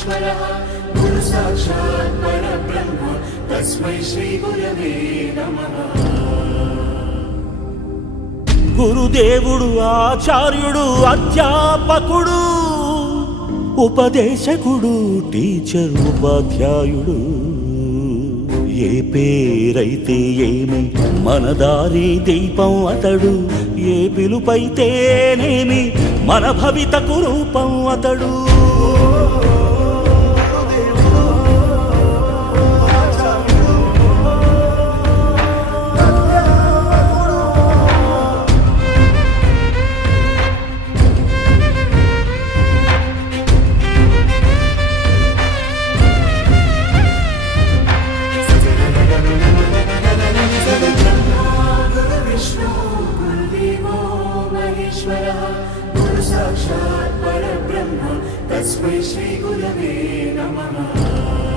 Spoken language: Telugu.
महेश्वरः गुरु साक्षात् परब्रह्म तस्मै श्री गुरवे नमः। గురుదేవుడు ఆచార్యుడు అధ్యాపకుడు ఉపదేశకుడు టీచర్ ఉపాధ్యాయుడు ఏ పేరైతే ఏమి మన దారి దీపం అతడు ఏ పిలుపైతేనేమి మన భవితకు రూపం అతడు गुरु साक्षात् परब्रह्म तस्मै श्री गुरवे नमः।